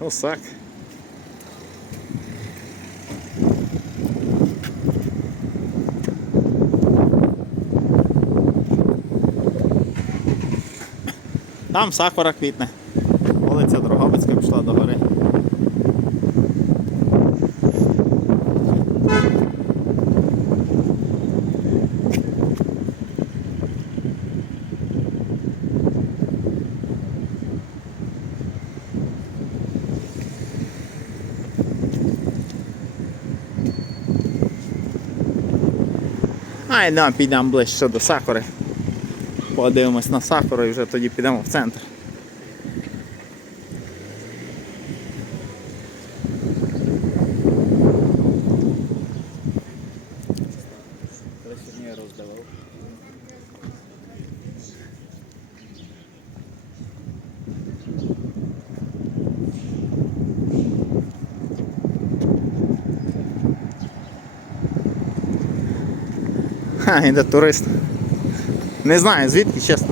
Осак. Там сакура квітне. Вулиця Дрогобицька пішла до гори. А нам підемо ближче до сакури. Подивимось на сакуру і вже тоді підемо в центр. Ха, турист. Не знаю звідки, чесно.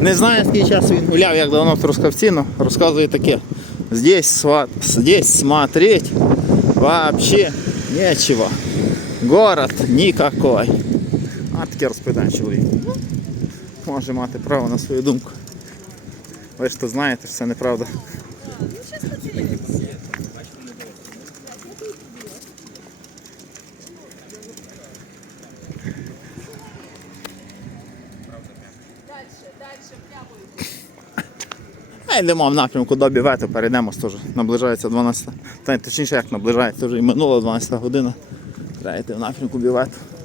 Не знаю, скільки часу він гуляв, як давно в Трускавці, но розказує таке. Здесь, здесь смотреть вообще нечего. Город никакой. А таке розповідає чоловік. Може мати право на свою думку. Ви ж то знаєте, що це неправда. А йдемо в напрямку до бівету, перейдемо, теж наближається 12. Та точніше як наближається, вже і минула 12 година. Треба йти в напрямку бівету. —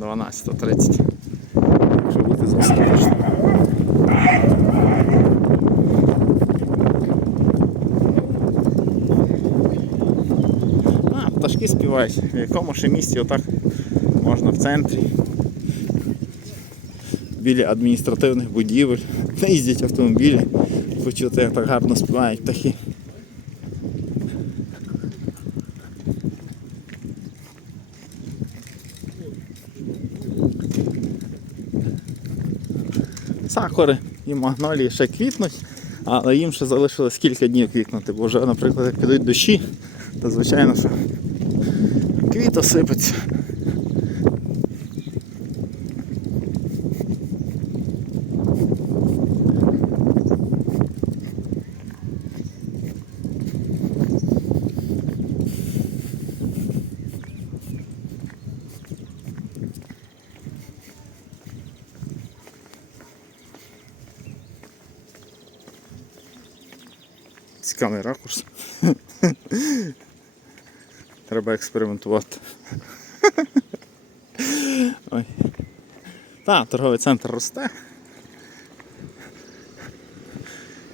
12.30. Якщо бути точно. А, пташки співають. В якому ще місці отак можна в центрі. Біля адміністративних будівель. Не Їздять автомобілі, почути, як так гарно співають птахи. Сакури і магнолії ще квітнуть, але їм ще залишилось кілька днів квітнути, бо вже, наприклад, як підуть дощі, то звичайно, що квіт осипеться. Цікавий ракурс. Треба експериментувати. Ой. Так, торговий центр росте.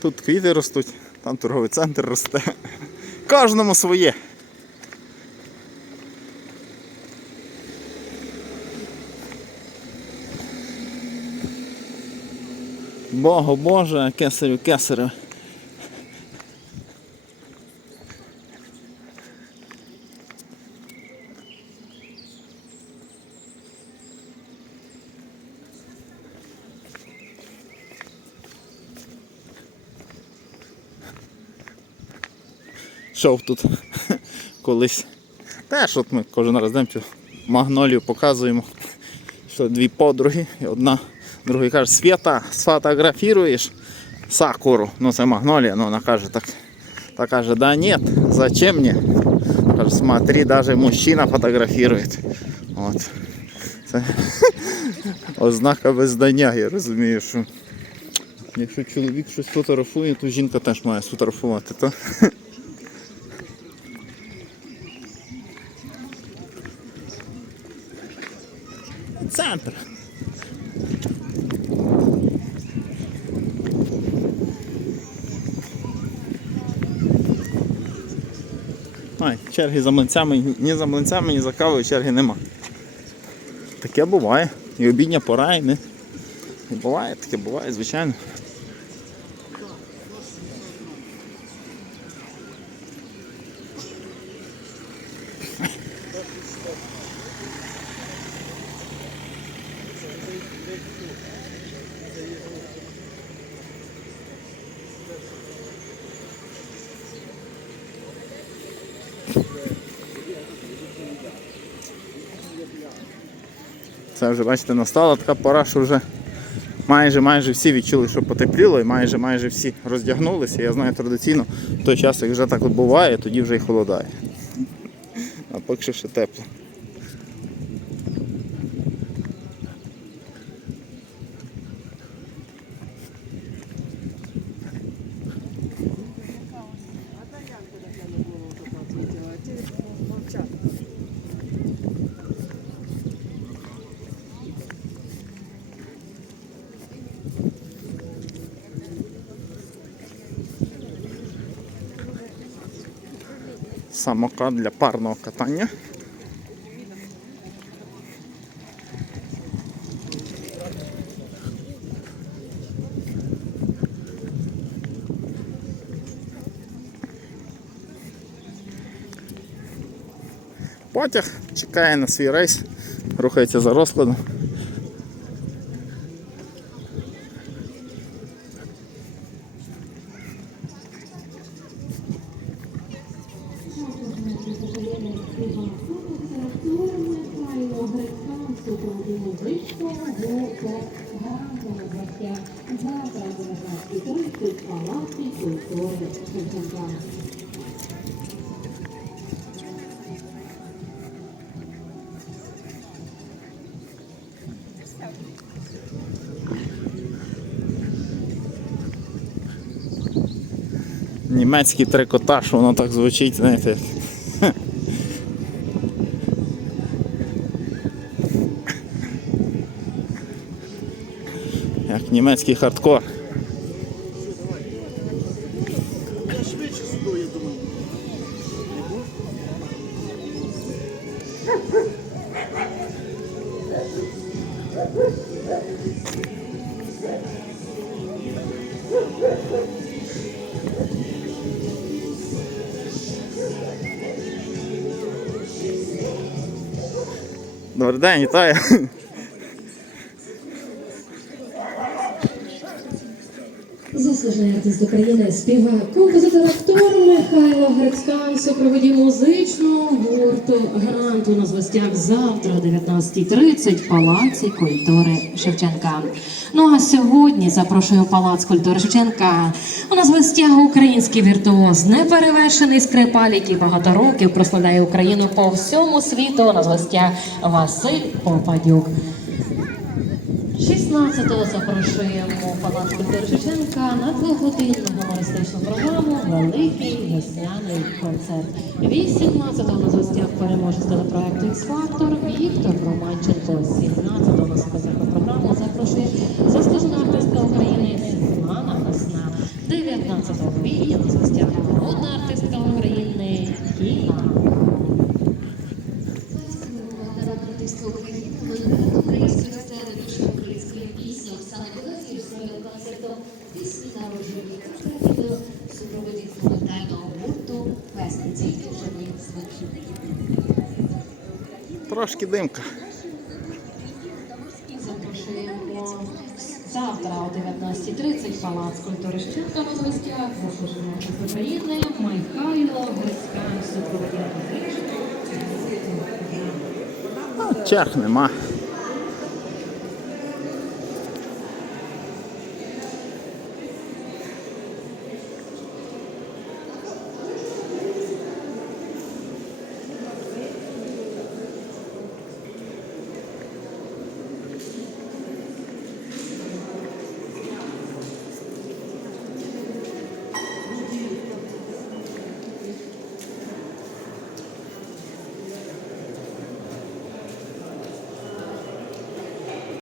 Тут квіти ростуть, там торговий центр росте. Кожному своє. Богу Боже, кесарю кесарю. Йшов тут колись. Теж от ми кожен раз цю магнолію показуємо. Що дві подруги, і одна другий каже, Свята, сфотографіруєш сакуру. Ну це магнолія, ну вона каже так. Та каже, да нет, зачем мне? Каже, смотри, даже мужчина фотографирует. От. Це ознака визнання, я розумію, що якщо чоловік щось фотографує, то жінка теж має сфотографувати. То? Центр. Ай, черги за млинцями, ні за млинцями, ні за кавою черги нема. Таке буває. І обідня пора, і не. І буває, таке буває, звичайно. Це вже, бачите, настала така пора, що вже майже майже всі відчули, що потепліло, і майже майже всі роздягнулися. Я знаю традиційно в той час, як вже так буває, тоді вже і холодає. А поки що ще тепло. Самокат для парного катання. Потяг чекає на свій рейс, рухається за розкладом. Німецький трикотаж, воно так звучить, знаєте. Як- німецький хардкор. Добрий день, вітаю. Заслужений артист України, співак, композитор, актор Михайло Грицькан, супроводі музичного гурту Грант у нас завтра о 19.30 в Палаці культури Шевченка. Ну а сьогодні запрошую Палац культури Шевченка. У нас гостях український віртуоз, неперевершений скрипаль, який багато років прославляє Україну по всьому світу. У нас гостях Василь Попадюк. 16-го запрошуємо Палац культури Шевченка на двогодинну гумористичну програму Великий весняний концерт. 18-го на гостях переможець телепроекту X-Factor Віктор Романченко. 17-го на пісні народжені відео супроводі документального гурту «Без не тільки живі звичайні». Трошки димка. Запрошуємо завтра о 19.30 Палац культури Шевченка на. Заслужений артист України Михайло Грицькан, супроводі. Черг нема.